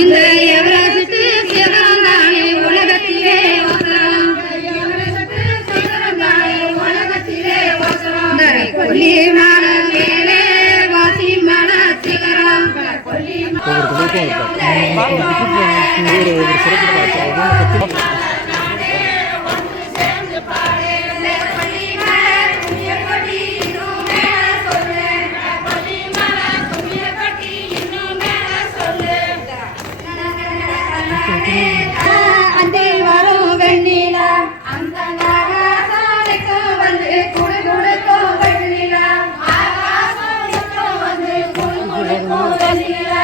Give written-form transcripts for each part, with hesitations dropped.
இந்த எவரெஸ்ட் சிகரம் தானே உலகத்திலே வசனம். கொல்லிமல மேலே வாசிமல சிகரம். அந்த வரும் வெண்ணிலா அந்த நாகாசாலைக்கு வந்து குடு குடுக்கும் வெண்ணிலா வந்து குடு குடுக்கும் வெண்ணிலா.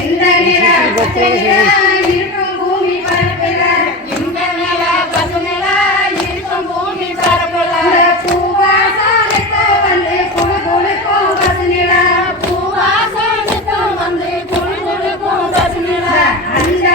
எந்த நில இருக்கும் பூமி பரப்புல இந்த நில பசுநில இருக்கும் பூமி பரப்புல. பூவாசாலைக்கு வந்து குடு குடுக்கும் பசுநிலா பூவாசாலைக்கு வந்து குடு குடுக்கும் பசுநிலா. அந்த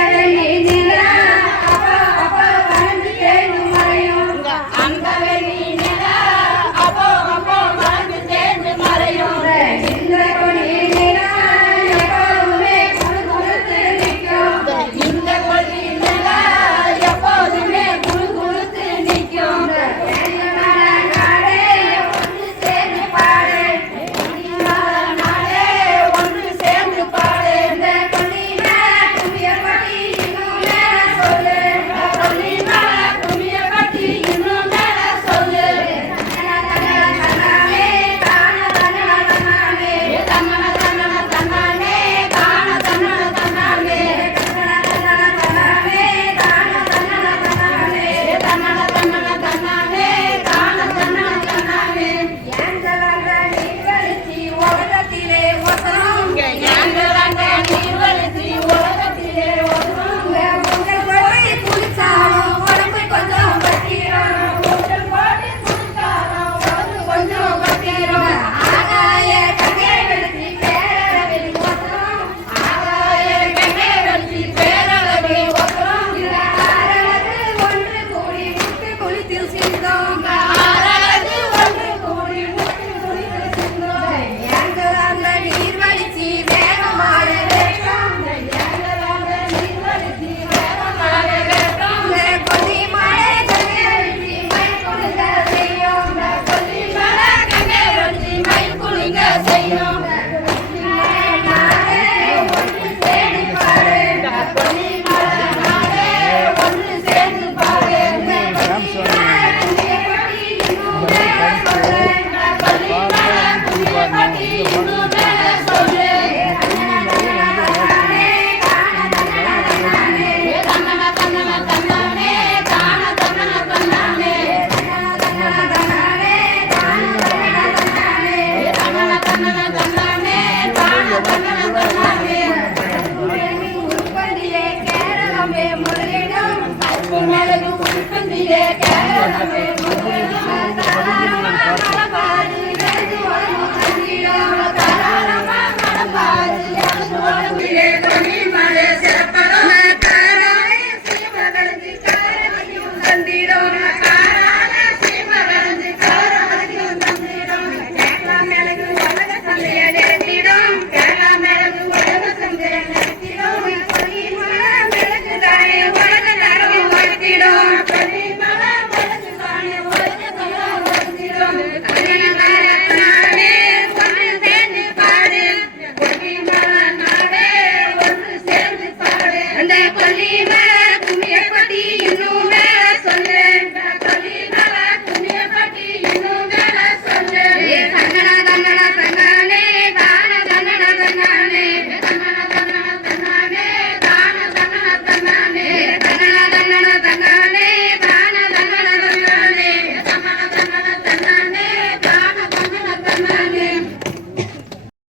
முதலிடம்